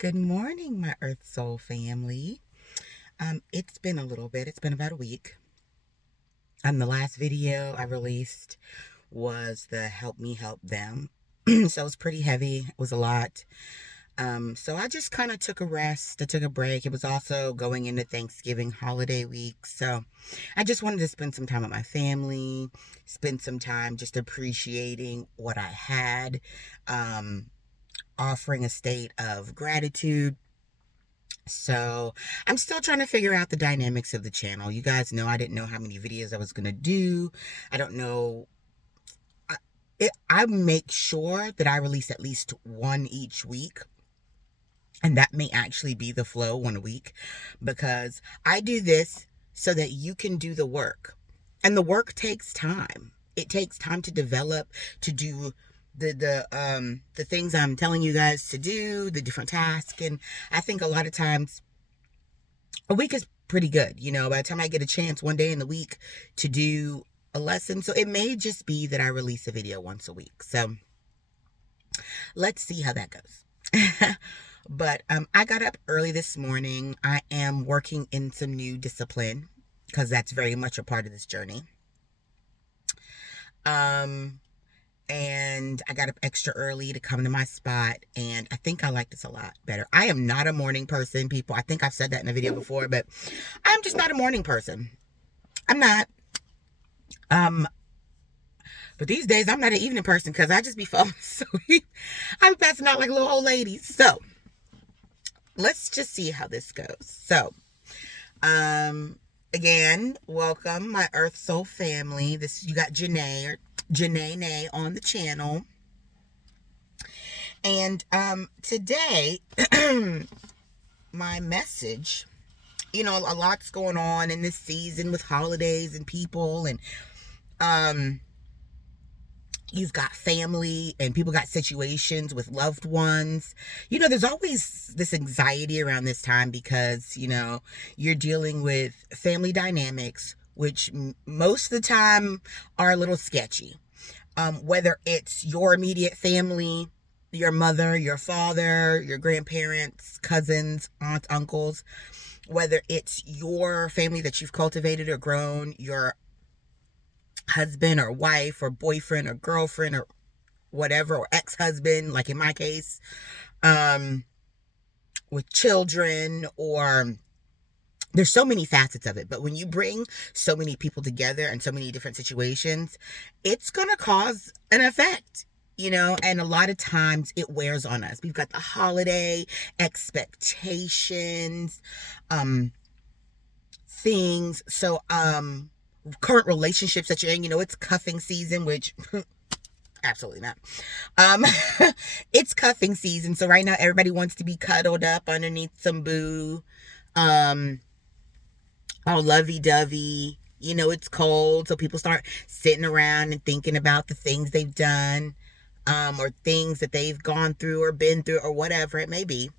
Good morning, my Earth Soul family. It's been a little bit. It's been about a week. The last video I released was the Help Me Help Them. So it was pretty heavy. It was a lot. So I just kind of took a rest. I took a break. It was also going into Thanksgiving holiday week. So I just wanted to spend some time with my family, spend some time just appreciating what I had, um, offering a state of gratitude. So I'm still trying to figure out the dynamics of the channel. You guys know I didn't know how many videos I was going to do. I don't know. I make sure that I release at least one each week. And that may actually be the flow 1 week, because I do this so that you can do the work. And the work takes time. It takes time to develop, to do the things I'm telling you guys to do, the different tasks. And I think a lot of times a week is pretty good. By the time I get a chance one day in the week to do a lesson. So it may just be that I release a video once a week. So let's see how that goes. But I got up early this morning. I am working in some new discipline because that's very much a part of this journey. And I got up extra early to come to my spot, and I think I like this a lot better. I am not a morning person, people. I think I've said that in a video before, but I'm just not a morning person. I'm not. But these days I'm not an evening person because I just be falling asleep. I'm passing out like little old ladies. So let's just see how this goes. So, again, welcome my Earth Soul family. You got Janae on the channel. And today, my message, a lot's going on in this season with holidays and people, and you've got family and people got situations with loved ones. There's always this anxiety around this time because, you're dealing with family dynamics, which most of the time are a little sketchy. Whether it's your immediate family, your mother, your father, your grandparents, cousins, aunts, uncles, whether it's your family that you've cultivated or grown, your husband or wife or boyfriend or girlfriend or whatever, or ex-husband, like in my case, with children, or there's so many facets of it. But when you bring so many people together and so many different situations, it's going to cause an effect, and a lot of times it wears on us. We've got the holiday expectations, things. So, current relationships that you're in, it's cuffing season, which absolutely not. It's cuffing season. So right now everybody wants to be cuddled up underneath some boo. All lovey-dovey. It's cold, so people start sitting around and thinking about the things they've done, or things that they've gone through or been through or whatever it may be.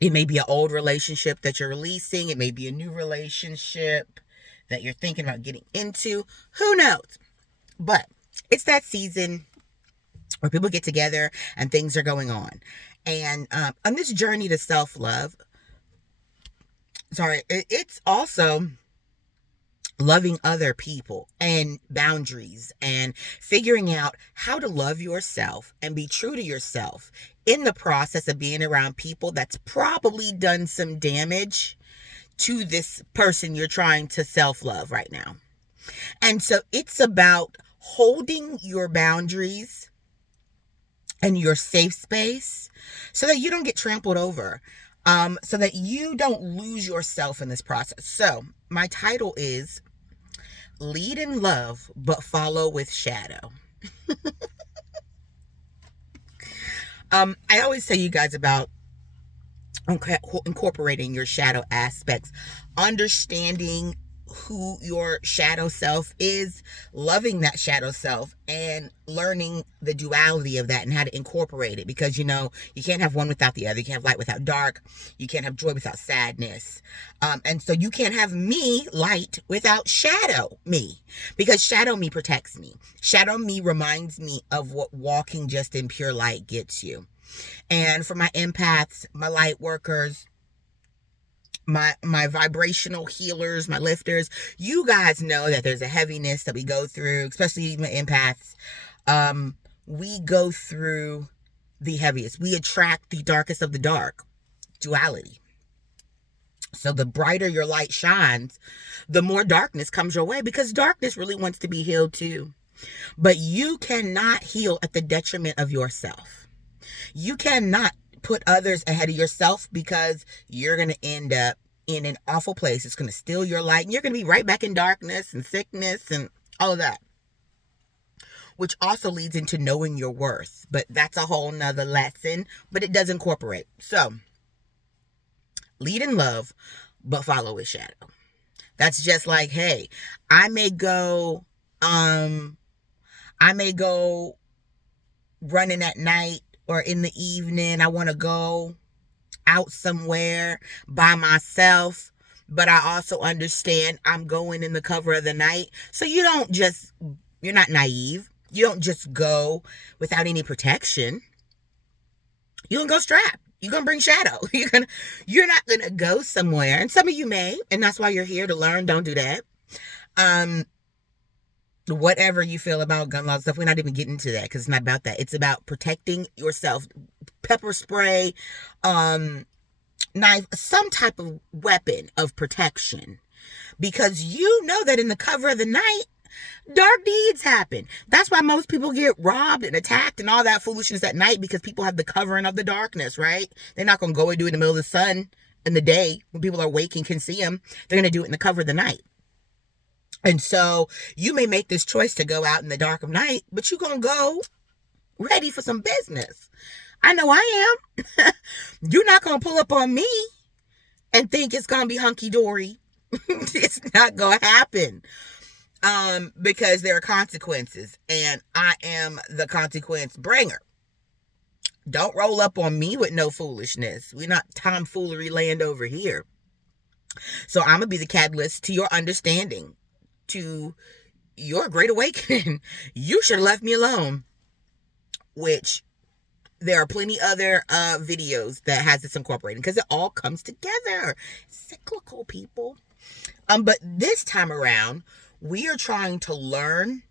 It may be an old relationship that you're releasing. It may be a new relationship that you're thinking about getting into. Who knows? But it's that season where people get together and things are going on. And on this journey to self-love, it's also loving other people and boundaries and figuring out how to love yourself and be true to yourself in the process of being around people that's probably done some damage to this person you're trying to self-love right now. And so it's about holding your boundaries and your safe space so that you don't get trampled over, so that you don't lose yourself in this process. So my title is Lead in Love, but Follow with Shadow. I always tell you guys about incorporating your shadow aspects, understanding who your shadow self is, loving that shadow self, and learning the duality of that and how to incorporate it. Because you can't have one without the other. You can't have light without dark. You can't have joy without sadness. And so you can't have me, light, without shadow me, because shadow me protects me. Shadow me reminds me of what walking just in pure light gets you. And for my empaths, my light workers, my vibrational healers, my lifters, you guys know that there's a heaviness that we go through, especially my empaths. We go through the heaviest. We attract the darkest of the dark, duality. So the brighter your light shines, the more darkness comes your way, because darkness really wants to be healed too. But you cannot heal at the detriment of yourself. You cannot put others ahead of yourself, because you're going to end up in an awful place. It's going to steal your light, and you're going to be right back in darkness and sickness and all of that, which also leads into knowing your worth. But that's a whole nother lesson, but it does incorporate. So lead in love, but follow with shadow. That's just like, hey, I may go running at night or in the evening. I want to go out somewhere by myself, but I also understand I'm going in the cover of the night. So you're not naive. You don't just go without any protection. You're going to go strapped. You're going to bring shadow. You're not going to go somewhere. And some of you may, and that's why you're here to learn. Don't do that. Whatever you feel about gun laws stuff, we're not even getting into that, because it's not about that. It's about protecting yourself. Pepper spray, knife, some type of weapon of protection, because you know that in the cover of the night, dark deeds happen. That's why most people get robbed and attacked and all that foolishness at night, because people have the covering of the darkness, right? They're not going to go and do it in the middle of the sun in the day when people are awake and can see them. They're going to do it in the cover of the night. And so you may make this choice to go out in the dark of night, but you're going to go ready for some business. I know I am. You're not going to pull up on me and think it's going to be hunky-dory. It's not going to happen. Because there are consequences, and I am the consequence bringer. Don't roll up on me with no foolishness. We're not tomfoolery land over here. So I'm going to be the catalyst to your understanding, to your great awakening. You should have left me alone, which there are plenty other videos that has this incorporated, because it all comes together. Cyclical, people. But this time around, we are trying to learn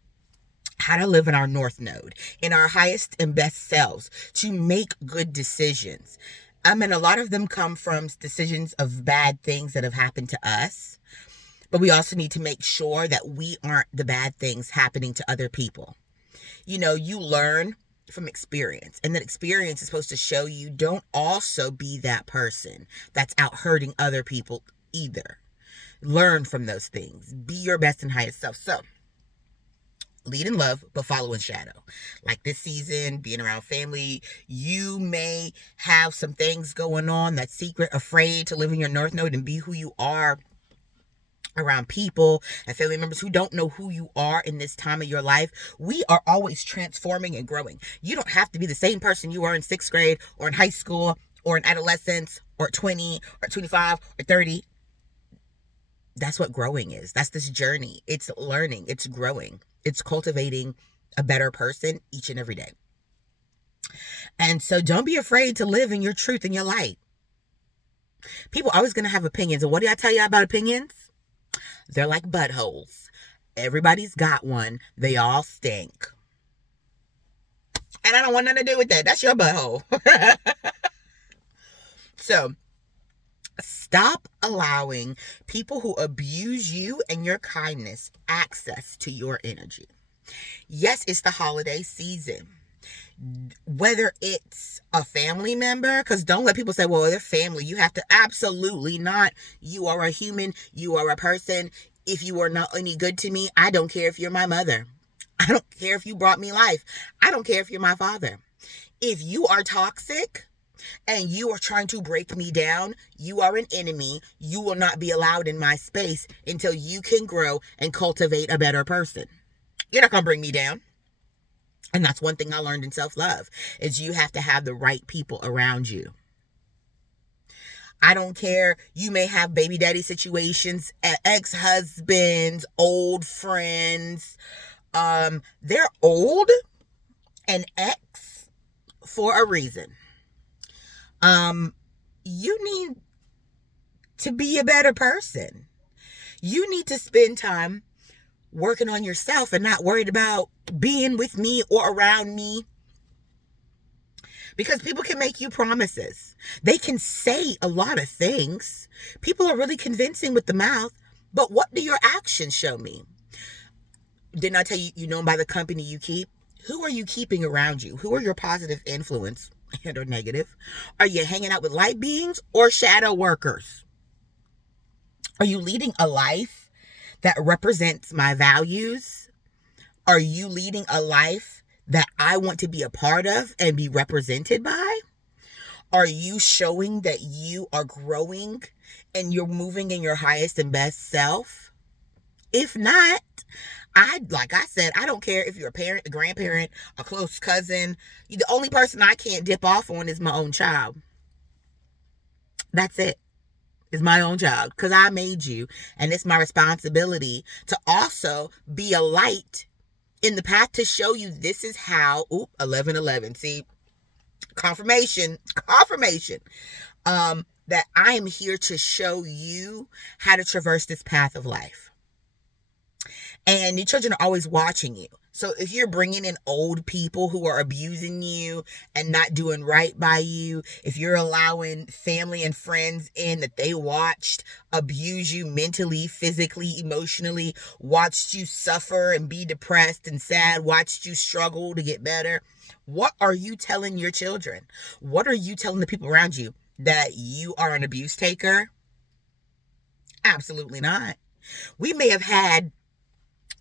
how to live in our North Node, in our highest and best selves, to make good decisions. And a lot of them come from decisions of bad things that have happened to us. But we also need to make sure that we aren't the bad things happening to other people. You know, you learn from experience, and that experience is supposed to show you don't also be that person that's out hurting other people either. Learn from those things. Be your best and highest self. So, lead in love, but follow in shadow. Like this season, being around family, you may have some things going on that's secret, afraid to live in your North Node and be who you are around people and family members who don't know who you are in this time of your life. We are always transforming and growing. You don't have to be the same person you were in 6th grade or in high school or in adolescence or 20 or 25 or 30. That's what growing is. That's this journey. It's learning. It's growing. It's cultivating a better person each and every day. And so don't be afraid to live in your truth and your light. People are always going to have opinions. And what do I tell you about opinions? They're like buttholes. Everybody's got one. They all stink. And I don't want nothing to do with that. That's your butthole. So, stop allowing people who abuse you and your kindness access to your energy. Yes, it's the holiday season. Whether it's a family member, because don't let people say, well, they're family. You have to, absolutely not. You are a human. You are a person. If you are not any good to me, I don't care if you're my mother. I don't care if you brought me life. I don't care if you're my father. If you are toxic and you are trying to break me down, you are an enemy. You will not be allowed in my space until you can grow and cultivate a better person. You're not going to bring me down. And that's one thing I learned in self-love, is you have to have the right people around you. I don't care. You may have baby daddy situations, ex-husbands, old friends. They're old and ex for a reason. You need to be a better person. You need to spend time working on yourself and not worried about being with me or around me. Because people can make you promises. They can say a lot of things. People are really convincing with the mouth, but what do your actions show me? Didn't I tell you, you know by the company you keep? Who are you keeping around you? Who are your positive influence and or negative? Are you hanging out with light beings or shadow workers? Are you leading a life that represents my values? Are you leading a life that I want to be a part of and be represented by? Are you showing that you are growing and you're moving in your highest and best self? If not, like I said, I don't care if you're a parent, a grandparent, a close cousin. The only person I can't dip off on is my own child. That's it. It's my own child because I made you. And it's my responsibility to also be a light in the path to show you this is how. 11:11. See, confirmation. That I am here to show you how to traverse this path of life. And your children are always watching you. So if you're bringing in old people who are abusing you and not doing right by you, if you're allowing family and friends in that they watched abuse you mentally, physically, emotionally, watched you suffer and be depressed and sad, watched you struggle to get better, what are you telling your children? What are you telling the people around you? That you are an abuse taker? Absolutely not. We may have had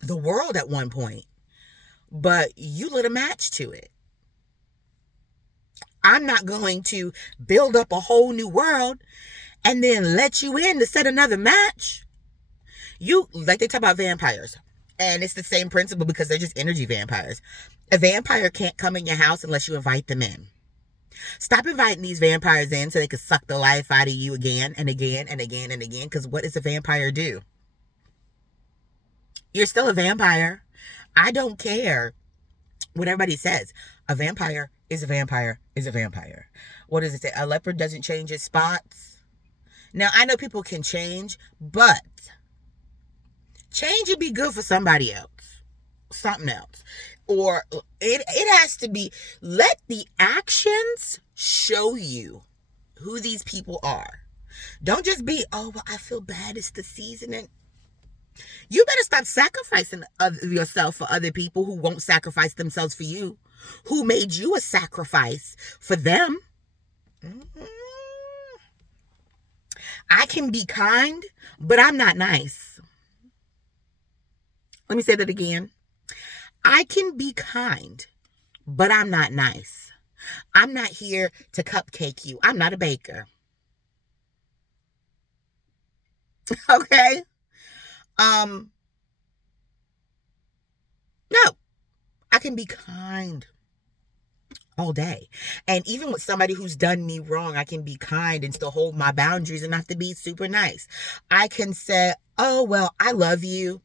the world at one point, but you lit a match to it. I'm not going to build up a whole new world and then let you in to set another match. You, like they talk about vampires, and it's the same principle because they're just energy vampires. A vampire can't come in your house unless you invite them in. Stop inviting these vampires in so they can suck the life out of you again and again and again and again, because what does a vampire do? You're still a vampire. I don't care what everybody says. A vampire is a vampire is a vampire. What does it say? A leopard doesn't change its spots. Now, I know people can change, but change would be good for somebody else. Something else. Or it has to be, let the actions show you who these people are. Don't just be, oh, well, I feel bad. It's the season. And you better stop sacrificing yourself for other people who won't sacrifice themselves for you, who made you a sacrifice for them. I can be kind, but I'm not nice. Let me say that again. I can be kind, but I'm not nice. I'm not here to cupcake you. I'm not a baker. Okay? No. I can be kind all day. And even with somebody who's done me wrong, I can be kind and still hold my boundaries and not have to be super nice. I can say, oh, well, I love you.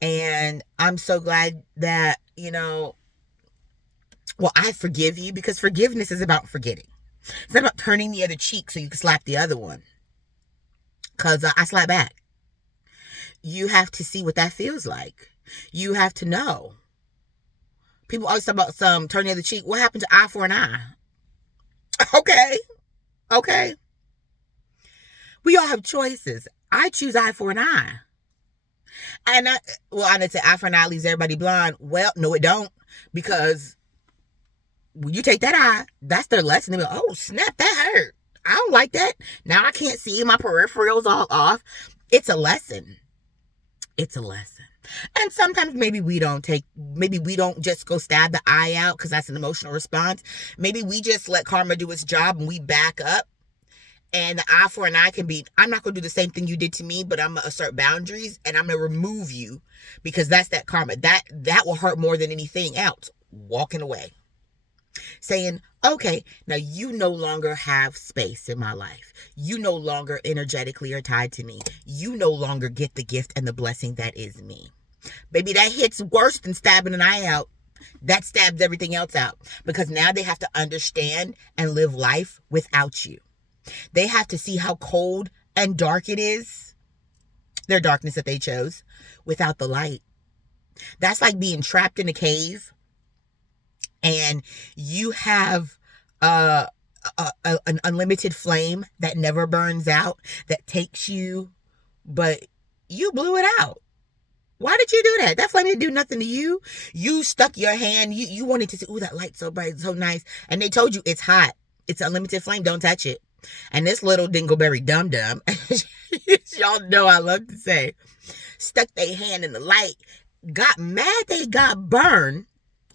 And I'm so glad that, I forgive you, because forgiveness is about forgetting. It's not about turning the other cheek so you can slap the other one. Because I slap back. You have to see what that feels like. You have to know. People always talk about turning the other cheek. What happened to eye for an eye? Okay. We all have choices. I choose eye for an eye. And I didn't say eye for an eye leaves everybody blind. Well, no, it don't. Because when you take that eye, that's their lesson. They go, oh, snap, that hurt. I don't like that. Now I can't see. My peripherals all off. It's a lesson. It's a lesson. And sometimes maybe we don't just go stab the eye out because that's an emotional response. Maybe we just let karma do its job and we back up. And the eye for an eye can be, I'm not going to do the same thing you did to me, but I'm going to assert boundaries and I'm going to remove you because that's that karma. That will hurt more than anything else. Walking away. Saying, okay, now you no longer have space in my life. You no longer energetically are tied to me. You no longer get the gift and the blessing that is me. Baby, that hits worse than stabbing an eye out. that stabs everything else out, because now they have to understand and live life without you. They have to see how cold and dark it is, their darkness that they chose, without the light. That's like being trapped in a cave and you have an unlimited flame that never burns out, that takes you, but you blew it out. Why did you do that? That flame didn't do nothing to you. You stuck your hand. You wanted to say, "Ooh, that light's so bright, so nice." And they told you it's hot. It's unlimited flame. Don't touch it. And this little dingleberry dum-dum, y'all know I love to say, stuck their hand in the light, got mad they got burned.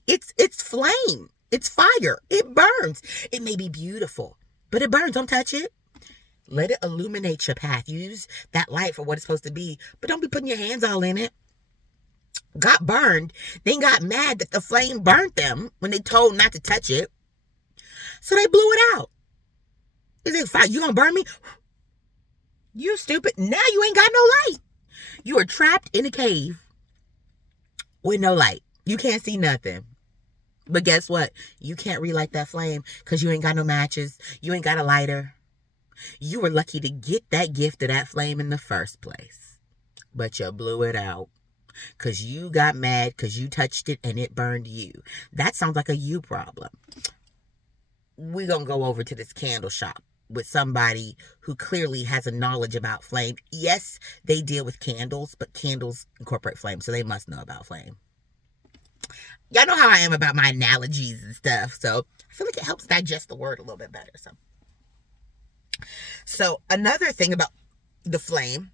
It's flame. It's fire. It burns. It may be beautiful, but it burns. Don't touch it. Let it illuminate your path. Use that light for what it's supposed to be, but don't be putting your hands all in it. Got burned, then got mad that the flame burnt them when they told not to touch it. So they blew it out. Is it, you gonna burn me? You stupid. Now you ain't got no light. You are trapped in a cave with no light. You can't see nothing. But guess what? You can't relight that flame because you ain't got no matches. You ain't got a lighter. You were lucky to get that gift of that flame in the first place. But you blew it out because you got mad because you touched it and it burned you. That sounds like a you problem. We're going to go over to this candle shop with somebody who clearly has a knowledge about flame. Yes, they deal with candles, but candles incorporate flame, so they must know about flame. Y'all know how I am about my analogies and stuff, so I feel like it helps digest the word a little bit better. So another thing about the flame,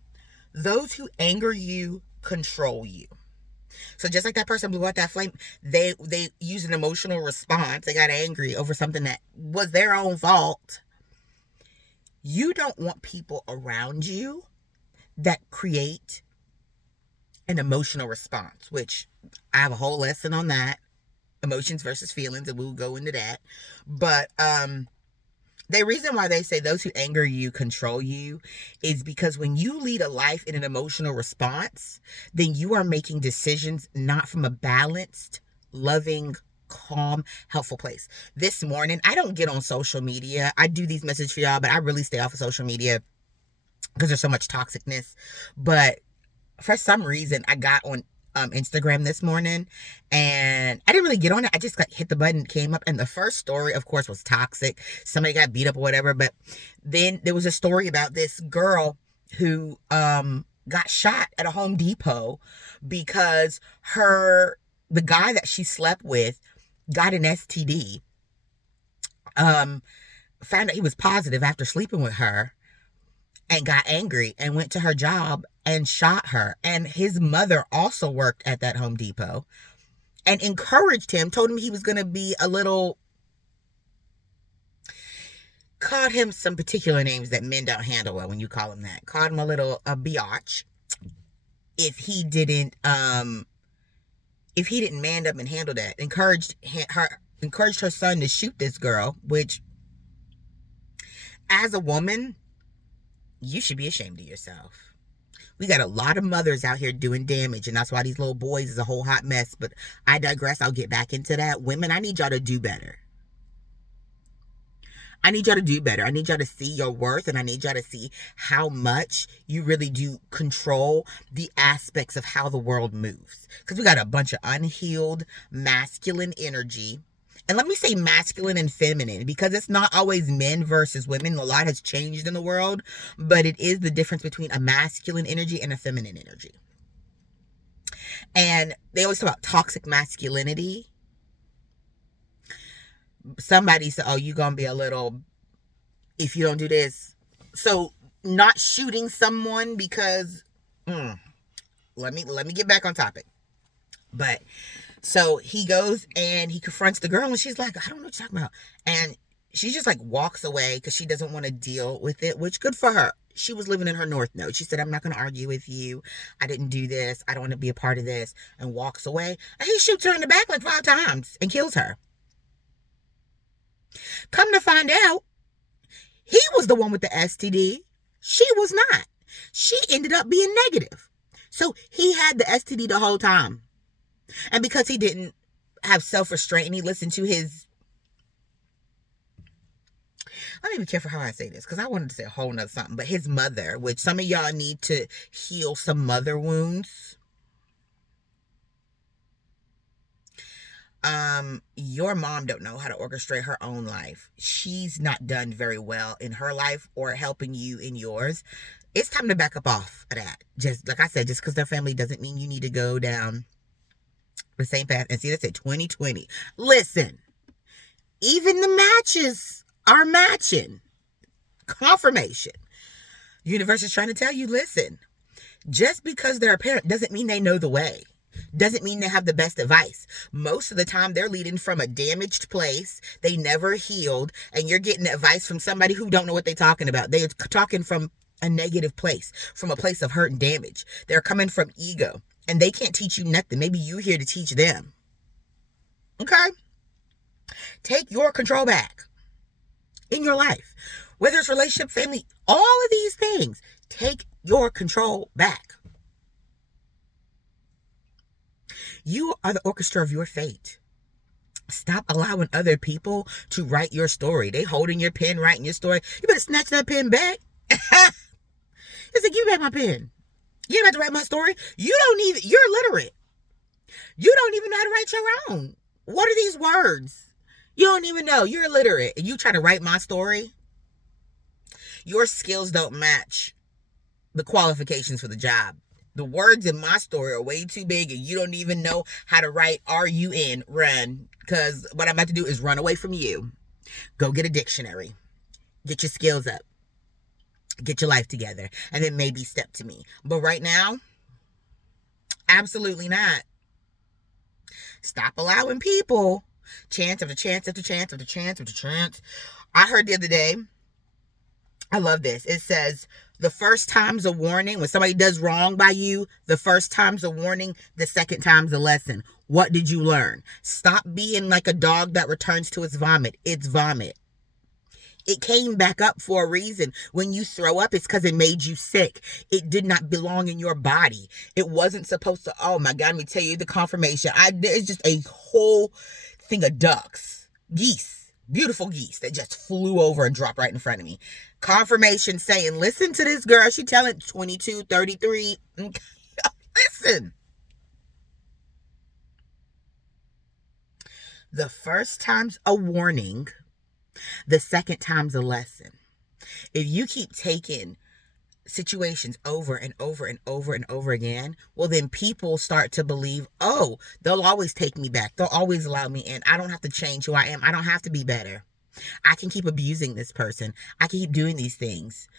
those who anger you control you. So just like that person blew out that flame, they used an emotional response. They got angry over something that was their own fault. You don't want people around you that create an emotional response, which I have a whole lesson on that. Emotions versus feelings, and we'll go into that. But the reason why they say those who anger you control you is because when you lead a life in an emotional response, then you are making decisions not from a balanced, loving, calm, helpful place. This morning, I don't get on social media. I do these messages for y'all, but I really stay off of social media because there's so much toxicness. But for some reason, I got on Instagram this morning and I didn't really get on it. I just hit the button, came up, and the first story, of course, was toxic. Somebody got beat up or whatever. But then there was a story about this girl who got shot at a Home Depot because the guy that she slept with got an STD. Found out he was positive after sleeping with her, and got angry and went to her job and shot her. And his mother also worked at that Home Depot and encouraged him, told him he was going to be a little, called him some particular names that men don't handle well when you call him that. Called him a biatch if he didn't man up and handle that. Encouraged her son to shoot this girl, which as a woman, you should be ashamed of yourself. We got a lot of mothers out here doing damage, and that's why these little boys is a whole hot mess. But I digress. I'll get back into that. Women, I need y'all to do better. I need y'all to do better. I need y'all to see your worth, and I need y'all to see how much you really do control the aspects of how the world moves. Because we got a bunch of unhealed masculine energy. And let me say masculine and feminine, because it's not always men versus women. A lot has changed in the world, but it is the difference between a masculine energy and a feminine energy. And they always talk about toxic masculinity. Somebody said, oh, you're going to be a little, if you don't do this. So not shooting someone because, let me get back on topic. But so he goes and he confronts the girl, and she's like, I don't know what you're talking about. And she just walks away because she doesn't want to deal with it, which good for her. She was living in her North Node. She said, I'm not going to argue with you. I didn't do this. I don't want to be a part of this. And walks away. And he shoots her in the back 5 times and kills her. Come to find out, he was the one with the STD. She was not. She ended up being negative. So he had the STD the whole time. And because he didn't have self-restraint and he listened to his, let me be careful how I say this, because I wanted to say a whole nother something, but his mother, which some of y'all need to heal some mother wounds. Your mom don't know how to orchestrate her own life. She's not done very well in her life or helping you in yours. It's time to back up off of that. Just like I said, just because their family doesn't mean you need to go down the same path. And see, that's at 2020. Listen, even the matches are matching. Confirmation. Universe is trying to tell you, listen, just because they're a parent doesn't mean they know the way. Doesn't mean they have the best advice. Most of the time, they're leading from a damaged place. They never healed. And you're getting advice from somebody who don't know what they're talking about. They're talking from a negative place, from a place of hurt and damage. They're coming from ego. And they can't teach you nothing. Maybe you're here to teach them. Okay? Take your control back in your life. Whether it's relationship, family, all of these things. Take your control back. You are the orchestra of your fate. Stop allowing other people to write your story. They holding your pen, writing your story. You better snatch that pen back. It's like, give me back my pen. You ain't about to write my story. You don't need it. You're illiterate. You don't even know how to write your own. What are these words? You don't even know. You're illiterate. And you trying to write my story? Your skills don't match the qualifications for the job. The words in my story are way too big and you don't even know how to write R-U-N, run. Because what I'm about to do is run away from you. Go get a dictionary. Get your skills up. Get your life together. And then maybe step to me. But right now, absolutely not. Stop allowing people chance after chance after chance after chance after chance. I heard the other day, I love this. It says, the first time's a warning. When somebody does wrong by you, the first time's a warning. The second time's a lesson. What did you learn? Stop being like a dog that returns to its vomit. It's vomit. It came back up for a reason. When you throw up, it's because it made you sick. It did not belong in your body. It wasn't supposed to. Oh my God, let me tell you the confirmation. It's just a whole thing of ducks, geese, beautiful geese that just flew over and dropped right in front of me. Confirmation saying, listen to this girl. She telling 22, 33. Listen. The first time's a warning. The second time's a lesson. If you keep taking situations over and over and over and over again, well, then people start to believe, oh, they'll always take me back. They'll always allow me in. I don't have to change who I am. I don't have to be better. I can keep abusing this person. I can keep doing these things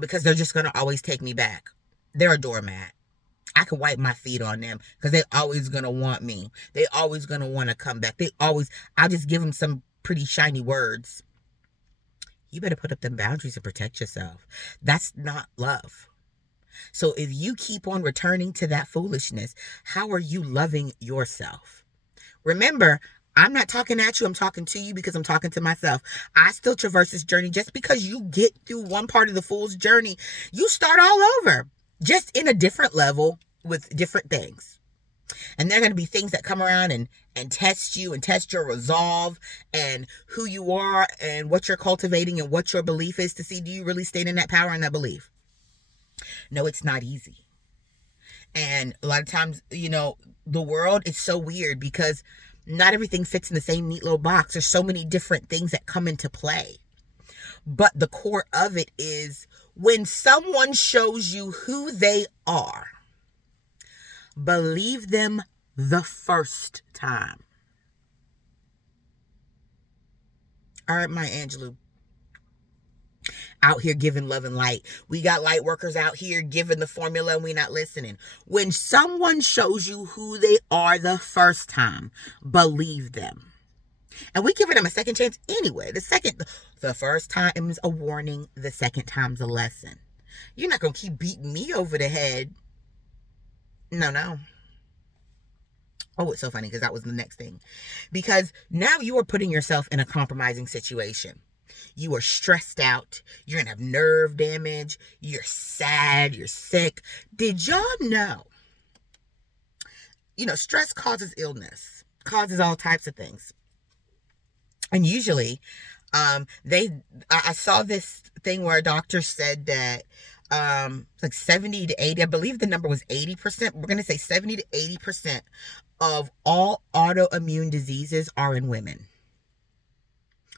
because they're just going to always take me back. They're a doormat. I can wipe my feet on them because they're always going to want me. They're always going to want to come back. I'll just give them some pretty shiny words. You better put up them boundaries and protect yourself. That's not love. So if you keep on returning to that foolishness, how are you loving yourself? Remember, I'm not talking at you. I'm talking to you because I'm talking to myself. I still traverse this journey. Just because you get through one part of the fool's journey, you start all over, just in a different level with different things. And there are going to be things that come around and test you and test your resolve and who you are and what you're cultivating and what your belief is to see, do you really stand in that power and that belief? No, it's not easy. And a lot of times, the world is so weird because not everything fits in the same neat little box. There's so many different things that come into play. But the core of it is when someone shows you who they are, believe them the first time. All right, Maya Angelou. Out here giving love and light. We got light workers out here giving the formula and we not listening. When someone shows you who they are the first time, believe them. And we giving them a second chance anyway. The first time's a warning. The second time's a lesson. You're not going to keep beating me over the head. No. Oh, it's so funny because that was the next thing. Because now you are putting yourself in a compromising situation. You are stressed out. You're going to have nerve damage. You're sad. You're sick. Did y'all know? Stress causes illness. causes all types of things. And usually, I saw this thing where a doctor said that like 70 to 80, I believe the number was 80%. We're going to say 70 to 80% of all autoimmune diseases are in women.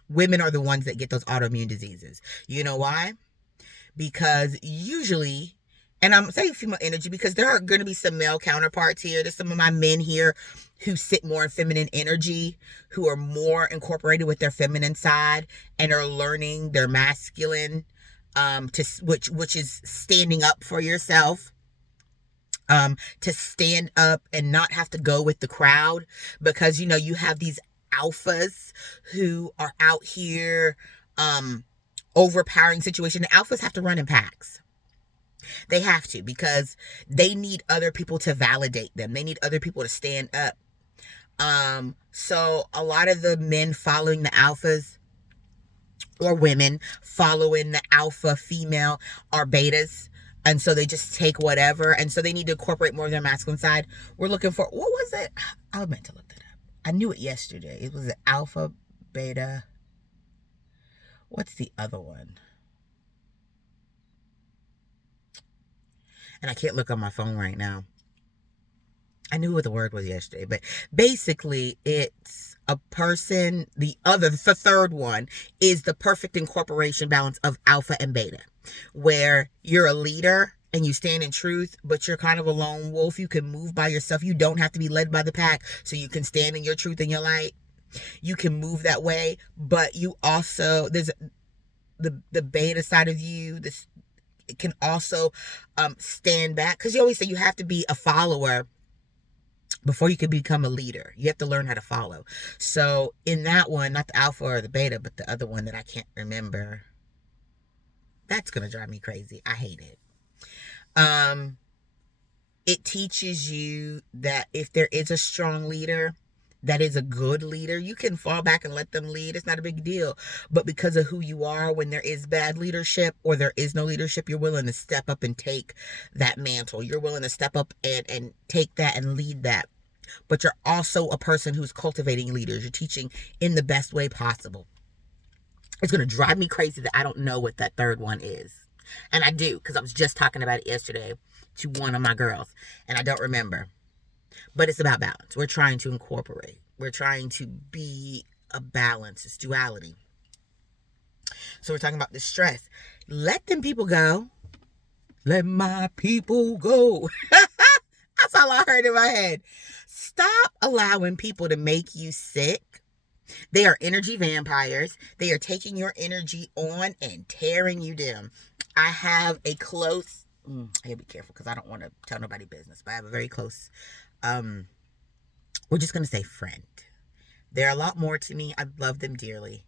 Women are the ones that get those autoimmune diseases. You know why? Because usually, and I'm saying female energy because there are going to be some male counterparts here. There's some of my men here who sit more in feminine energy, who are more incorporated with their feminine side and are learning their masculine, which is standing up for yourself, to stand up and not have to go with the crowd, because you have these alphas who are out here overpowering situation. The alphas have to run in packs. They have to, because they need other people to validate them. They need other people to stand up. So a lot of the men following the alphas, or women following the alpha female, are betas. And so they just take whatever. And so they need to incorporate more of their masculine side. We're looking for, what was it? I meant to look that up. I knew it yesterday. It was an alpha, beta. What's the other one? And I can't look on my phone right now. I knew what the word was yesterday, but basically it's a person. The third one is the perfect incorporation balance of alpha and beta, where you're a leader and you stand in truth, but you're kind of a lone wolf. You can move by yourself. You don't have to be led by the pack, so you can stand in your truth and your light. You can move that way, but you also, there's the beta side of you. This can also stand back, because you always say you have to be a follower before you can become a leader. You have to learn how to follow. So in that one, not the alpha or the beta, but the other one that I can't remember, that's gonna drive me crazy. I hate it. It teaches you that if there is a strong leader that is a good leader, you can fall back and let them lead. It's not a big deal. But because of who you are, when there is bad leadership or there is no leadership, you're willing to step up and take that mantle. You're willing to step up and take that and lead that. But you're also a person who's cultivating leaders. You're teaching in the best way possible. It's going to drive me crazy that I don't know what that third one is. And I do, because I was just talking about it yesterday to one of my girls, and I don't remember. But it's about balance. We're trying to incorporate. We're trying to be a balance. It's duality. So we're talking about the stress. Let them people go. Let my people go. That's all I heard in my head. Stop allowing people to make you sick. They are energy vampires. They are taking your energy on and tearing you down. I have a close, I gotta be careful because I don't want to tell nobody business, but I have a very close, we're just going to say friend. They're a lot more to me. I love them dearly.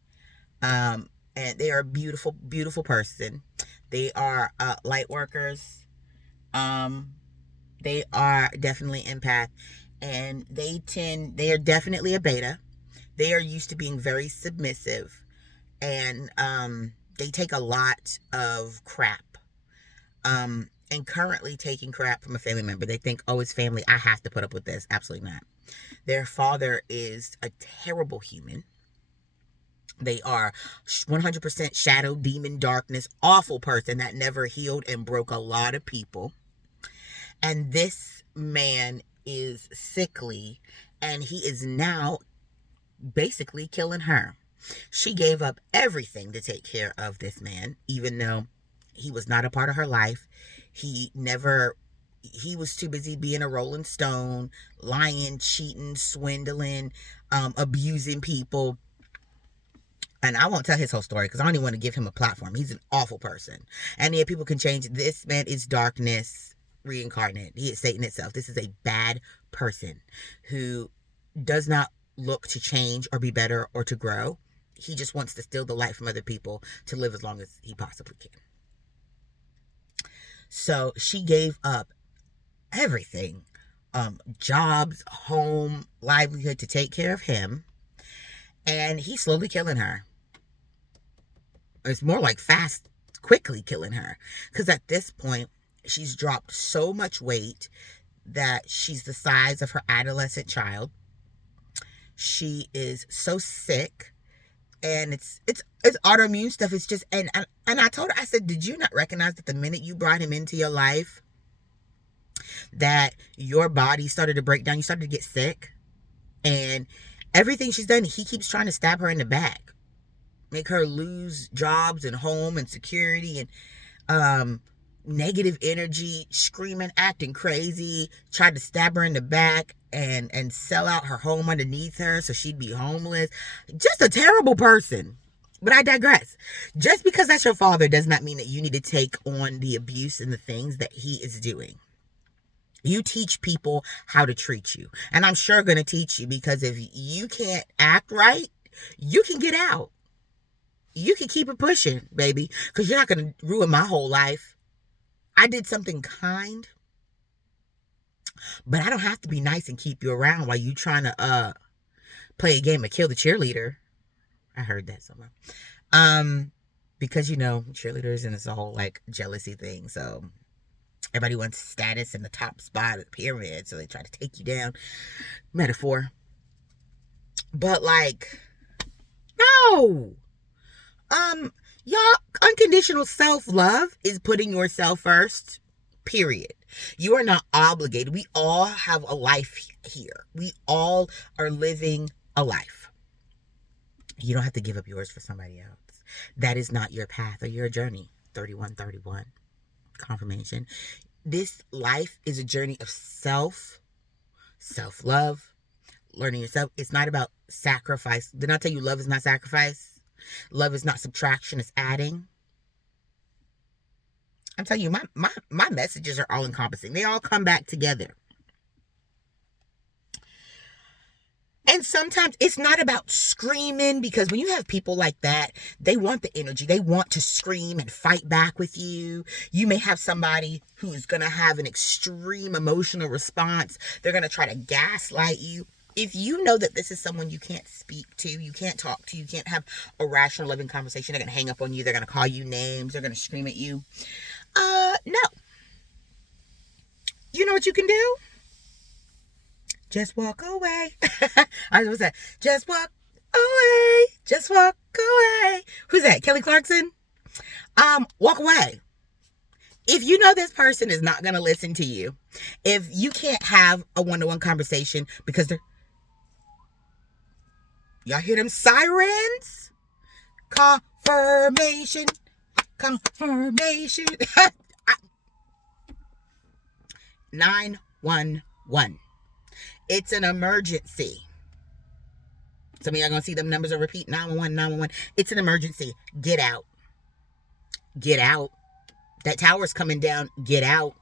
And they are a beautiful, beautiful person. They are light workers. They are definitely empath. And they are definitely a beta. They are used to being very submissive. And they take a lot of crap. And currently taking crap from a family member. They think, oh, it's family, I have to put up with this. Absolutely not. Their father is a terrible human. They are 100% shadow, demon, darkness, awful person that never healed and broke a lot of people. And this man is sickly, and he is now basically killing her. She gave up everything to take care of this man, even though he was not a part of her life. He was too busy being a Rolling Stone, lying, cheating, swindling, abusing people. And I won't tell his whole story because I don't even want to give him a platform. He's an awful person. And yeah, people can change. This man is darkness reincarnate. He is Satan itself. This is a bad person who does not look to change or be better or to grow. He just wants to steal the light from other people to live as long as he possibly can. So she gave up everything, jobs, home, livelihood, to take care of him. And he's slowly killing her. It's more like quickly killing her. Because at this point, she's dropped so much weight that she's the size of her adolescent child. She is so sick, and it's autoimmune stuff. It's just, and I told her, I said, did you not recognize that the minute you brought him into your life, that your body started to break down, you started to get sick, and everything she's done, he keeps trying to stab her in the back, make her lose jobs and home and security, and negative energy, screaming, acting crazy, tried to stab her in the back and sell out her home underneath her so she'd be homeless. Just a terrible person. But I digress. Just because that's your father does not mean that you need to take on the abuse and the things that he is doing. You teach people how to treat you. And I'm sure going to teach you, because if you can't act right, you can get out. You can keep it pushing, baby, because you're not going to ruin my whole life. I did something kind, but I don't have to be nice and keep you around while you trying to play a game of kill the cheerleader. I heard that somewhere. Because cheerleaders, and it's a whole like jealousy thing. So everybody wants status in the top spot of the pyramid, so they try to take you down. Metaphor. But like, no. Y'all, unconditional self-love is putting yourself first, period. You are not obligated. We all have a life here. We all are living a life. You don't have to give up yours for somebody else. That is not your path or your journey. 3131. Confirmation. This life is a journey of self-love, learning yourself. It's not about sacrifice. Did I tell you love is not sacrifice? Love is not subtraction, it's adding. I'm telling you, my messages are all encompassing. They all come back together. And sometimes it's not about screaming, because when you have people like that, they want the energy. They want to scream and fight back with you. You may have somebody who is going to have an extreme emotional response. They're going to try to gaslight you. If you know that this is someone you can't speak to, you can't talk to, you can't have a rational, loving conversation, they're going to hang up on you, they're going to call you names, they're going to scream at you. No. You know what you can do? Just walk away. I was that. Just walk away. Just walk away. Who's that? Kelly Clarkson? Walk away. If you know this person is not going to listen to you, if you can't have a one-to-one conversation because they're... Y'all hear them sirens? Confirmation. 911. It's an emergency. Some of y'all gonna see them numbers on repeat. 911, 911. It's an emergency. Get out. Get out. That tower's coming down. Get out.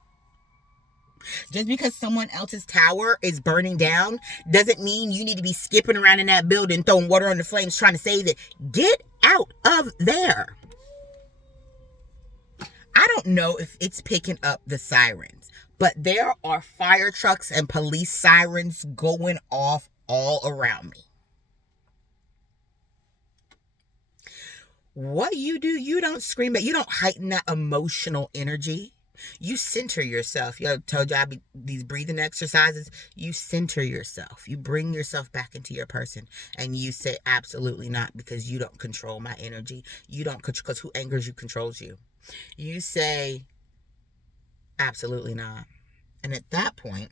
Just because someone else's tower is burning down doesn't mean you need to be skipping around in that building, throwing water on the flames, trying to save it. Get out of there. I don't know if it's picking up the sirens, but there are fire trucks and police sirens going off all around me. What you do, you don't scream at, you don't heighten that emotional energy. You center yourself. I told you these breathing exercises. You center yourself. You bring yourself back into your person. And you say, absolutely not, because you don't control my energy. You don't control, because who angers you controls you. You say, absolutely not. And at that point,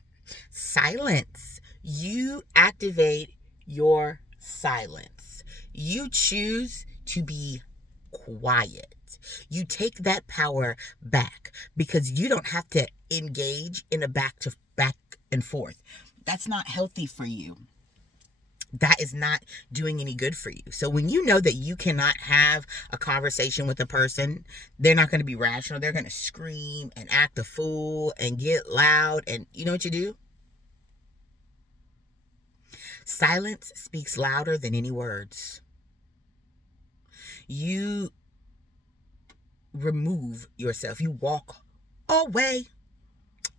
silence. You activate your silence. You choose to be quiet. You take that power back, because you don't have to engage in a back and forth. That's not healthy for you. That is not doing any good for you. So when you know that you cannot have a conversation with a person, they're not going to be rational. They're going to scream and act a fool and get loud. And you know what you do? Silence speaks louder than any words. You remove yourself. You walk away.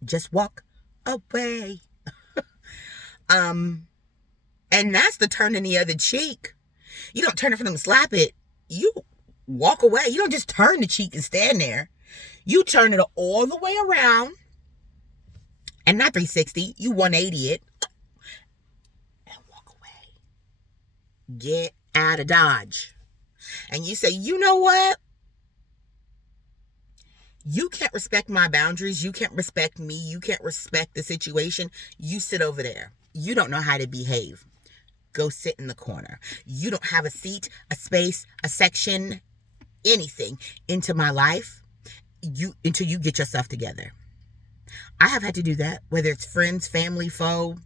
Just walk away. And that's the turning the other cheek. You don't turn it for them to slap it. You walk away. You don't just turn the cheek and stand there. You turn it all the way around. And not 360. You 180 it. And walk away. Get out of Dodge. And you say, you know what? You can't respect my boundaries. You can't respect me. You can't respect the situation. You sit over there. You don't know how to behave. Go sit in the corner. You don't have a seat, a space, a section, anything into my life until you get yourself together. I have had to do that, whether it's friends, family, foe,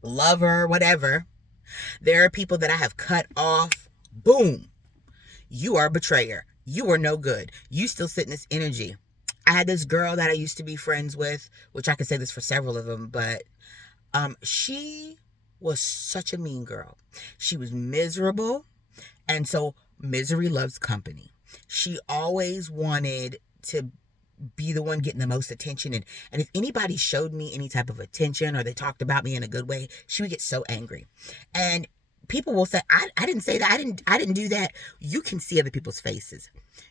lover, whatever. There are people that I have cut off. Boom. You are a betrayer. You are no good. You still sit in this energy. I had this girl that I used to be friends with, which I could say this for several of them, but she was such a mean girl. She was miserable, and so misery loves company. She always wanted to be the one getting the most attention, and if anybody showed me any type of attention or they talked about me in a good way, she would get so angry. And people will say, I didn't say that. I didn't do that. You can see other people's faces.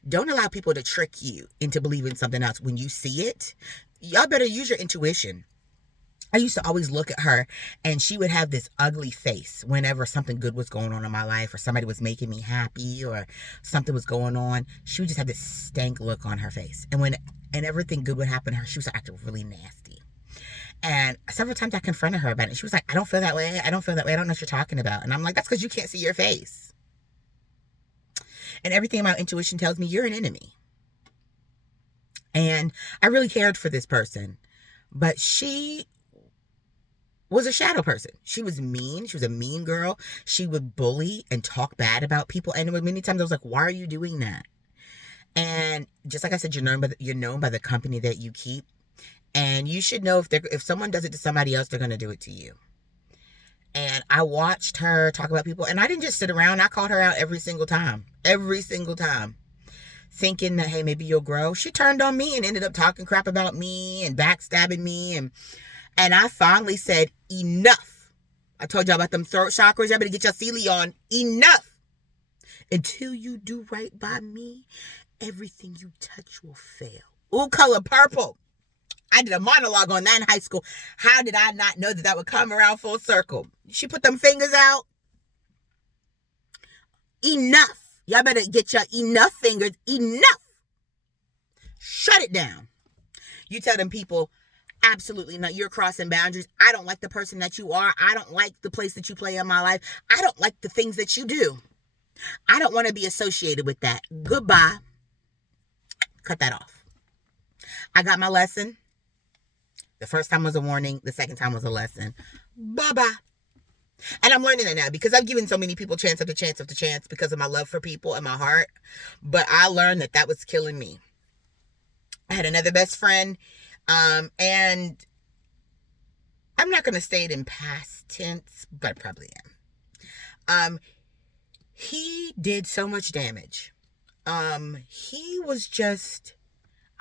Don't allow people to trick you into believing something else. When you see it, y'all better use your intuition. I used to always look at her, and she would have this ugly face whenever something good was going on in my life, or somebody was making me happy, or something was going on. She would just have this stank look on her face. And everything good would happen to her, she was acting really nasty. And several times I confronted her about it. And she was like, I don't feel that way. I don't feel that way. I don't know what you're talking about. And I'm like, that's because you can't see your face. And everything about intuition tells me you're an enemy. And I really cared for this person. But she was a shadow person. She was mean. She was a mean girl. She would bully and talk bad about people. And many times I was like, why are you doing that? And just like I said, you're known by the company that you keep. And you should know if someone does it to somebody else, they're going to do it to you. And I watched her talk about people, and I didn't just sit around. I called her out every single time, thinking that, hey, maybe you'll grow. She turned on me and ended up talking crap about me and backstabbing me. And I finally said, enough. I told y'all about them throat chakras. Y'all better get your Sealy on. Enough. Until you do right by me, everything you touch will fail. Ooh, color purple. I did a monologue on that in high school. How did I not know that would come around full circle? She put them fingers out. Enough. Y'all better get your enough fingers. Enough. Shut it down. You tell them people, absolutely not. You're crossing boundaries. I don't like the person that you are. I don't like the place that you play in my life. I don't like the things that you do. I don't want to be associated with that. Goodbye. Cut that off. I got my lesson. The first time was a warning. The second time was a lesson. Bye-bye. And I'm learning that now because I've given so many people chance after chance after chance because of my love for people and my heart. But I learned that was killing me. I had another best friend. And I'm not going to say it in past tense, but I probably am. He did so much damage. He was just,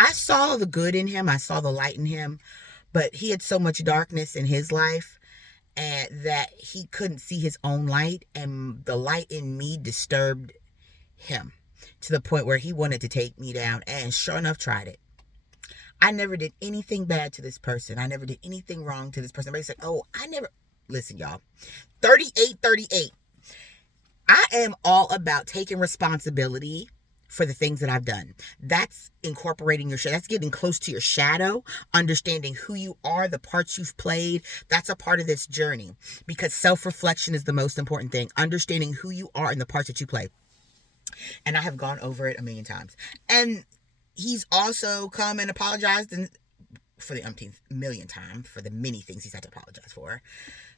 I saw the good in him. I saw the light in him. But he had so much darkness in his life and that he couldn't see his own light. And the light in me disturbed him to the point where he wanted to take me down. And sure enough, tried it. I never did anything bad to this person. I never did anything wrong to this person. Everybody said, oh, listen, y'all. 38. I am all about taking responsibility for the things that I've done. That's incorporating your shadow. That's getting close to your shadow, understanding who you are, the parts you've played. That's a part of this journey because self-reflection is the most important thing. Understanding who you are and the parts that you play. And I have gone over it a million times. And he's also come and apologized for the umpteenth million time for the many things he's had to apologize for.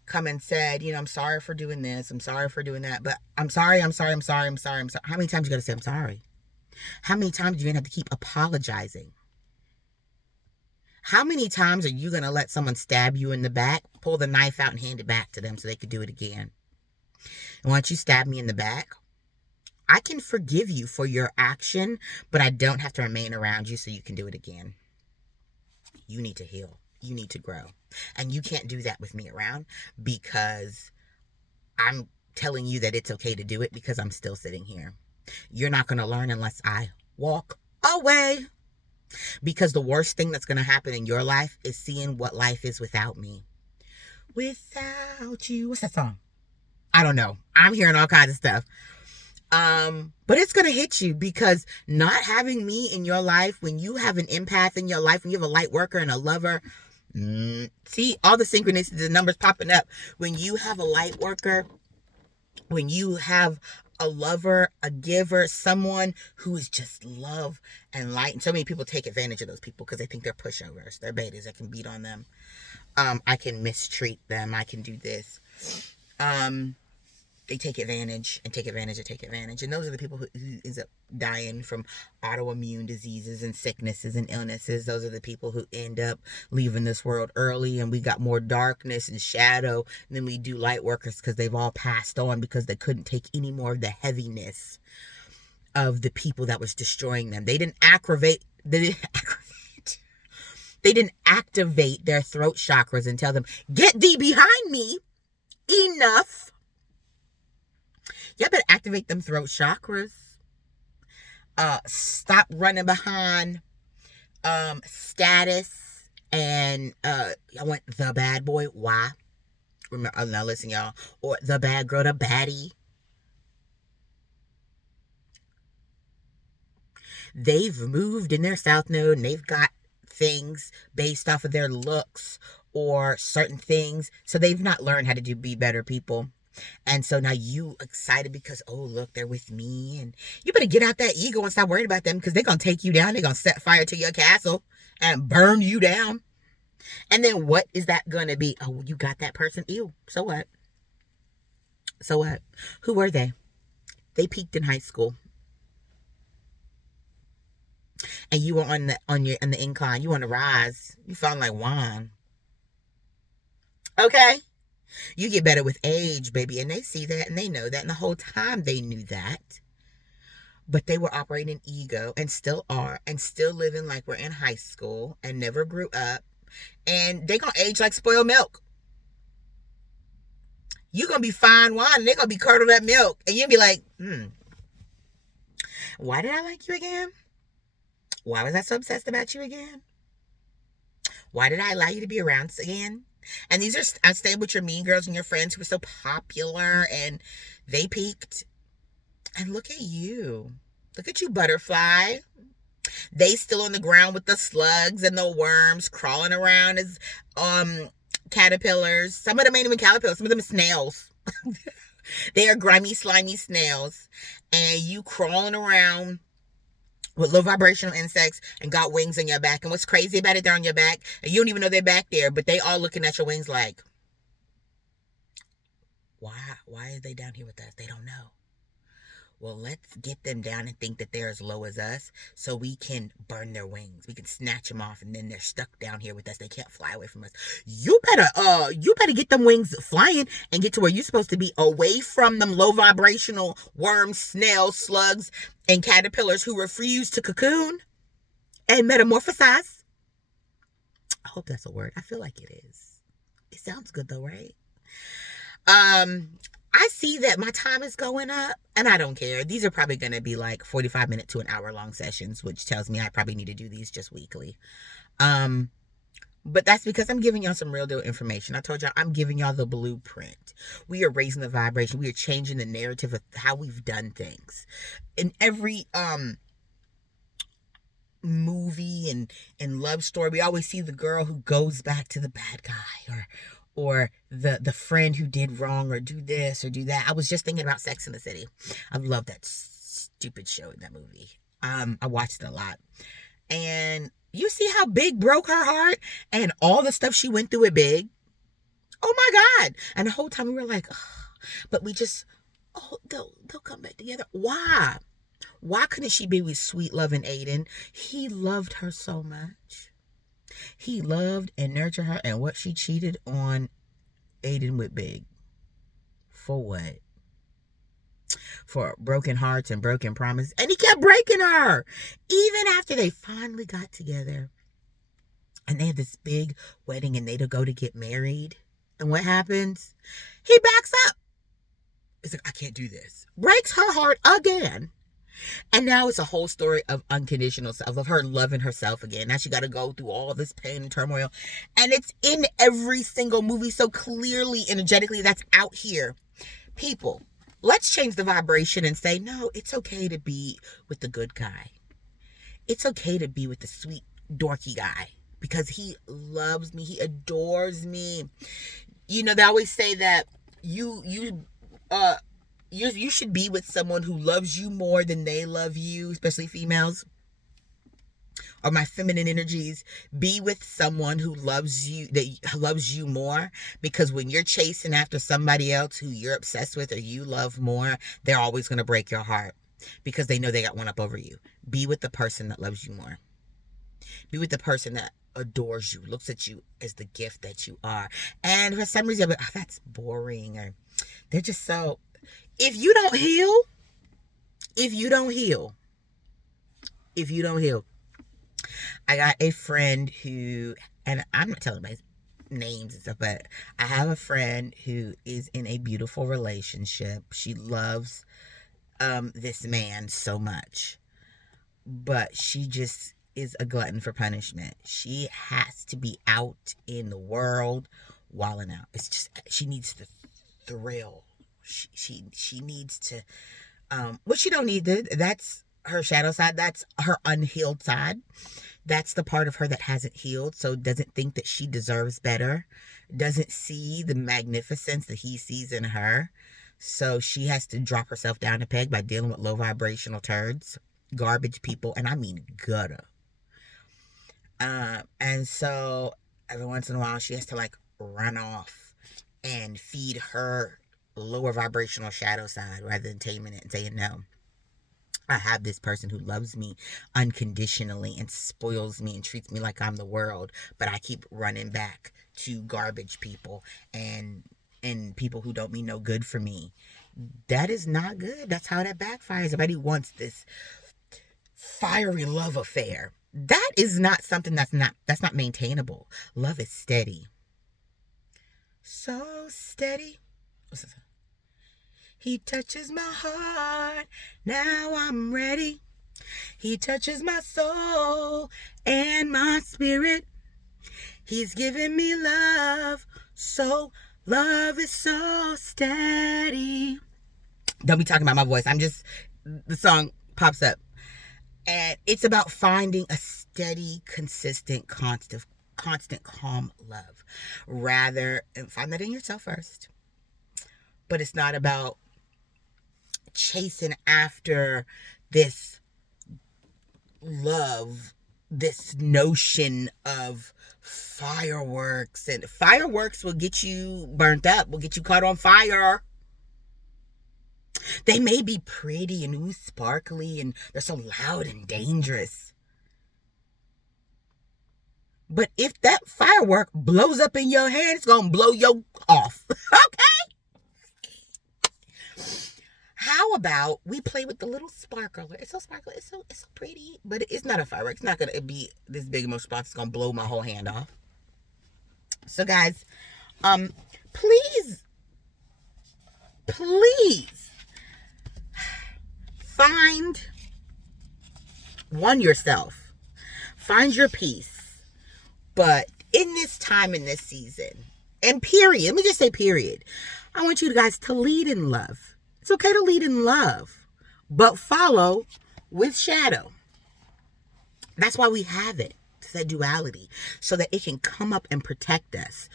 Come and said, I'm sorry for doing this. I'm sorry for doing that. But I'm sorry. How many times you got to say I'm sorry? How many times do you have to keep apologizing? How many times are you going to let someone stab you in the back, pull the knife out and hand it back to them so they could do it again? And once you stab me in the back, I can forgive you for your action, but I don't have to remain around you so you can do it again. You need to heal. You need to grow. And you can't do that with me around because I'm telling you that it's okay to do it because I'm still sitting here. You're not going to learn unless I walk away. Because the worst thing that's going to happen in your life is seeing what life is without me. Without you. What's that song? I don't know. I'm hearing all kinds of stuff. But it's gonna hit you because not having me in your life, when you have an empath in your life, when you have a light worker and a lover, see all the synchronicities, the numbers popping up. When you have a light worker, when you have a lover, a giver, someone who is just love and light. And so many people take advantage of those people because they think they're pushovers, they're betas. I can beat on them. I can mistreat them. I can do this. They take advantage and take advantage and take advantage. And those are the people who ends up dying from autoimmune diseases and sicknesses and illnesses. Those are the people who end up leaving this world early, and we got more darkness and shadow than we do light workers because they've all passed on because they couldn't take any more of the heaviness of the people that was destroying them. They didn't activate their throat chakras and tell them, get thee behind me. Enough. Y'all better activate them throat chakras. Stop running behind status and I want the bad boy. Why? Remember, now listen, y'all. Or the bad girl, the baddie. They've moved in their south node and they've got things based off of their looks or certain things. So they've not learned how to be better people. And so now you excited because, oh, look, they're with me. And you better get out that ego and stop worrying about them because they're going to take you down. They're going to set fire to your castle and burn you down. And then what is that going to be? Oh, you got that person. Ew. So what? So what? Who were they? They peaked in high school. And you were on the incline. You on the rise. You felt like wine. Okay? You get better with age, baby. And they see that and they know that. And the whole time they knew that. But they were operating in ego and still are and still living like we're in high school and never grew up. And they going to age like spoiled milk. You going to be fine wine and they're going to be curdled up milk. And you'll be like, why did I like you again? Why was I so obsessed about you again? Why did I allow you to be around again? And these are, I stayed with your mean girls and your friends who were so popular and they peaked. And look at you. Look at you, butterfly. They still on the ground with the slugs and the worms crawling around as caterpillars. Some of them ain't even caterpillars. Some of them are snails. They are grimy, slimy snails. And you crawling around with low vibrational insects and got wings on your back. And what's crazy about it, they're on your back. And you don't even know they're back there. But they all looking at your wings like, why? Why are they down here with us? They don't know. Well, let's get them down and think that they're as low as us so we can burn their wings. We can snatch them off and then they're stuck down here with us. They can't fly away from us. You better get them wings flying and get to where you're supposed to be, away from them low vibrational worms, snails, slugs, and caterpillars who refuse to cocoon and metamorphosize. I hope that's a word. I feel like it is. It sounds good though, right? I see that my time is going up and I don't care. These are probably going to be like 45-minute to an hour long sessions, which tells me I probably need to do these just weekly. But that's because I'm giving y'all some real deal information. I told y'all I'm giving y'all the blueprint. We are raising the vibration. We are changing the narrative of how we've done things. In every movie and love story, we always see the girl who goes back to the bad guy or the friend who did wrong or do this or do that. I was just thinking about Sex and the City. I love that stupid show in that movie. I watched it a lot. And you see how Big broke her heart and all the stuff she went through with Big? Oh my God. And the whole time we were like, but we just, they'll come back together. Why? Why couldn't she be with sweet loving Aiden? He loved her so much. He loved and nurtured her, and what she cheated on Aiden with Big. For what? For broken hearts and broken promises. And he kept breaking her. Even after they finally got together. And they had this big wedding and they'd go to get married. And what happens? He backs up. He's like, I can't do this. Breaks her heart again. And now it's a whole story of unconditional self, of her loving herself again. Now she got to go through all this pain and turmoil. And it's in every single movie. So clearly, energetically, that's out here. People, let's change the vibration and say, no, it's okay to be with the good guy. It's okay to be with the sweet, dorky guy because he loves me. He adores me. You know, they always say that you should be with someone who loves you more than they love you, especially females. Or my feminine energies, be with someone who loves you, that loves you more, because when you're chasing after somebody else who you're obsessed with or you love more, they're always going to break your heart because they know they got one up over you. Be with the person that loves you more. Be with the person that adores you, looks at you as the gift that you are. And for some reason, oh, that's boring, or they're just so, if you don't heal, I got a friend who, and I'm not telling my names and stuff, but I have a friend who is in a beautiful relationship. She loves this man so much, but she just is a glutton for punishment. She has to be out in the world, wilding out. It's just, she needs the thrill. She needs to, well, she don't need that. That's her shadow side. That's her unhealed side. That's the part of her that hasn't healed, so doesn't think that she deserves better, doesn't see the magnificence that he sees in her. So she has to drop herself down a peg by dealing with low vibrational turds, garbage people, and I mean gutter. And so every once in a while she has to like run off and feed her lower vibrational shadow side rather than taming it and saying, no, I have this person who loves me unconditionally and spoils me and treats me like I'm the world, but I keep running back to garbage people and people who don't mean no good for me. That is not good. That's how that backfires. Everybody wants this fiery love affair. That is not something that's not maintainable. Love is steady. So steady. He touches my heart, now I'm ready. He touches my soul and my spirit. He's giving me love, so love is so steady. Don't be talking about my voice. The song pops up. And it's about finding a steady, consistent, constant, calm love. Rather, and find that in yourself first. But it's not about chasing after this love, this notion of fireworks. And fireworks will get you burnt up, will get you caught on fire. They may be pretty and ooh, sparkly, and they're so loud and dangerous. But if that firework blows up in your hand, it's going to blow you off. Okay? How about we play with the little sparkler? It's so sparkly. It's so pretty. But it's not a firework. It's not going to be this big emotional response. It's going to blow my whole hand off. So, guys, please find yourself. Find your peace. But in this time, in this season, and period, let me just say period, I want you guys to lead in love. It's okay to lead in love, but follow with shadow. That's why we have it. It's that duality, so that it can come up and protect us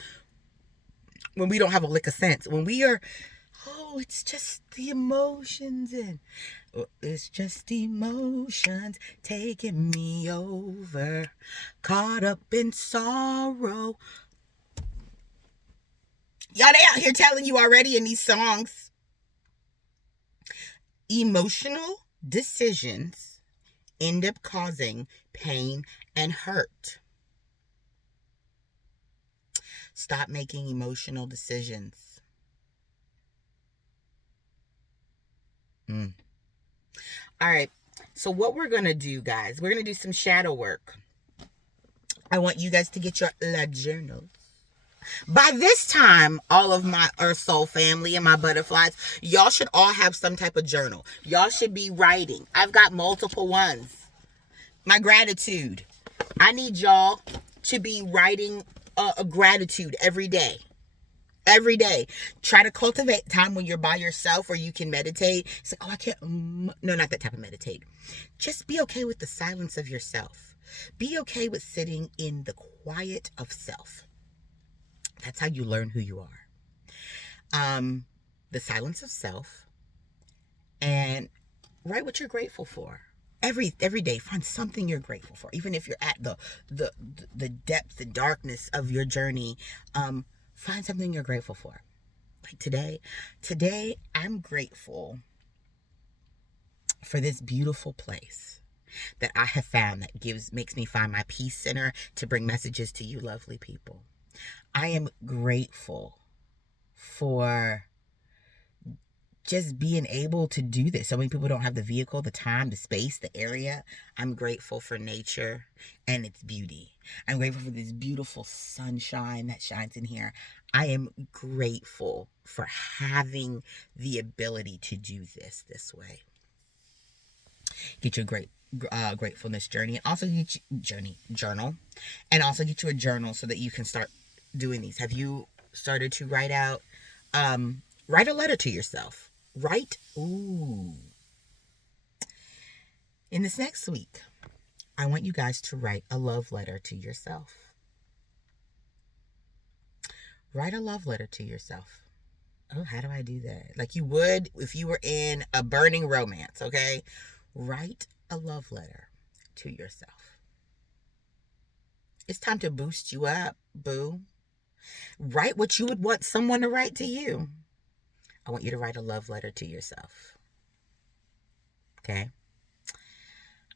when we don't have a lick of sense. When we are, oh, it's just the emotions and it's just emotions taking me over, caught up in sorrow. Y'all, they out here telling you already in these songs. Emotional decisions end up causing pain and hurt. Stop making emotional decisions. All right. So what we're going to do, guys, we're going to do some shadow work. I want you guys to get your journals. By this time, all of my Earth Soul family and my butterflies, y'all should all have some type of journal. Y'all should be writing. I've got multiple ones. My gratitude. I need y'all to be writing a gratitude every day. Every day. Try to cultivate time when you're by yourself where you can meditate. It's like, oh, I can't. No, not that type of meditate. Just be okay with the silence of yourself. Be okay with sitting in the quiet of self. That's how you learn who you are. The silence of self, and write what you're grateful for. Every day, find something you're grateful for. Even if you're at the depth, the darkness of your journey, find something you're grateful for. Like today I'm grateful for this beautiful place that I have found that makes me find my peace center to bring messages to you lovely people. I am grateful for just being able to do this. So many people don't have the vehicle, the time, the space, the area. I'm grateful for nature and its beauty. I'm grateful for this beautiful sunshine that shines in here. I am grateful for having the ability to do this way. Get your gratefulness journey, and also get you journal, and also get you a journal so that you can start doing these. Have you started to write out? Write a letter to yourself. In this next week, I want you guys to write a love letter to yourself. Write a love letter to yourself. Oh, how do I do that? Like you would if you were in a burning romance, okay? Write a love letter to yourself. It's time to boost you up, boo. Write what you would want someone to write to you. I want you to write a love letter to yourself. Okay?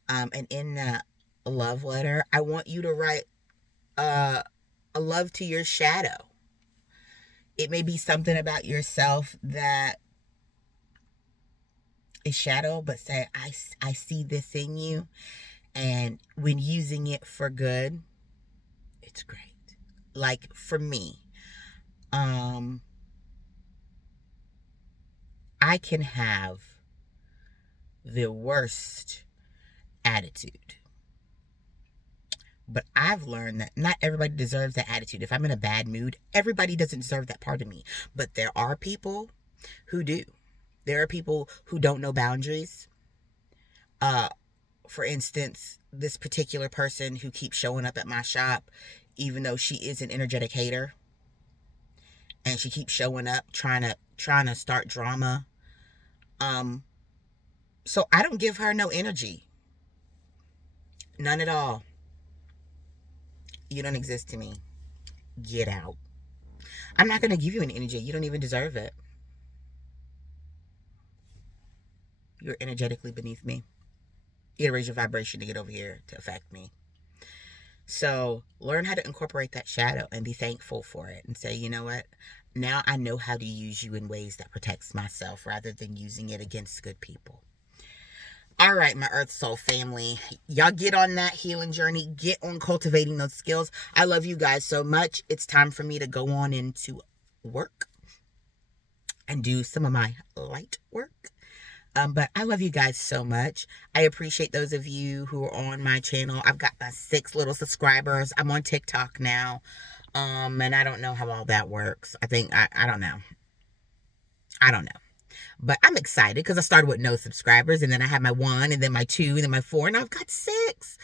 And in that love letter, I want you to write a love to your shadow. It may be something about yourself that is shadow, but say, I see this in you. And when using it for good, it's great. Like for me, I can have the worst attitude. But I've learned that not everybody deserves that attitude. If I'm in a bad mood, everybody doesn't deserve that part of me. But there are people who do. There are people who don't know boundaries. For instance, this particular person who keeps showing up at my shop, even though she is an energetic hater, and she keeps showing up trying to start drama. So I don't give her no energy. None at all. You don't exist to me. Get out. I'm not going to give you any energy. You don't even deserve it. You're energetically beneath me. You gotta raise your vibration to get over here to affect me. So learn how to incorporate that shadow and be thankful for it and say, you know what? Now I know how to use you in ways that protects myself rather than using it against good people. All right, my Earth Soul family, y'all get on that healing journey. Get on cultivating those skills. I love you guys so much. It's time for me to go on into work and do some of my light work. But I love you guys so much. I appreciate those of you who are on my channel. I've got my 6 little subscribers. I'm on TikTok now. And I don't know how all that works. I don't know. But I'm excited because I started with no subscribers, and then I had my 1, and then my 2, and then my 4, and I've got 6.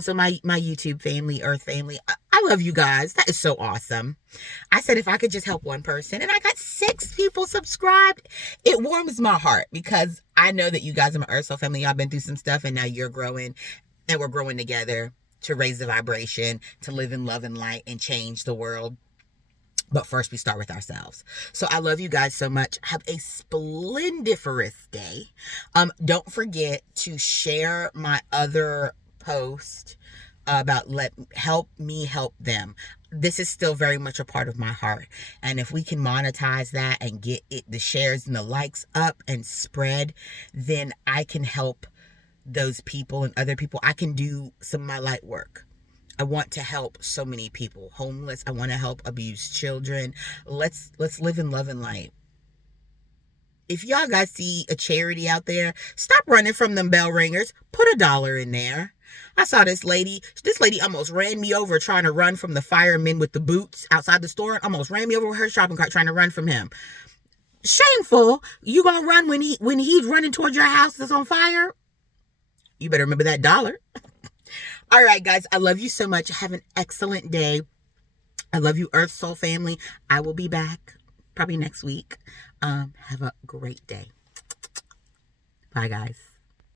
So my YouTube family, Earth family, I love you guys. That is so awesome. I said if I could just help one person, and I got 6 people subscribed, it warms my heart because I know that you guys are my Earth Soul family. Y'all been through some stuff, and now you're growing, and we're growing together to raise the vibration, to live in love and light, and change the world. But first, we start with ourselves. So I love you guys so much. Have a splendiferous day. Don't forget to share my other post about help me help them. This is still very much a part of my heart. And if we can monetize that and get the shares and the likes up and spread, then I can help those people and other people. I can do some of my light work. I want to help so many people. Homeless. I want to help abused children. Let's live in love and light. If y'all guys see a charity out there, stop running from them bell ringers. Put $1 in there. I saw this lady. This lady almost ran me over trying to run from the fireman with the boots outside the store. Almost ran me over with her shopping cart trying to run from him. Shameful. You gonna run when he's running towards your house that's on fire? You better remember that dollar. All right, guys. I love you so much. Have an excellent day. I love you, Earth Soul family. I will be back probably next week. Have a great day. Bye, guys.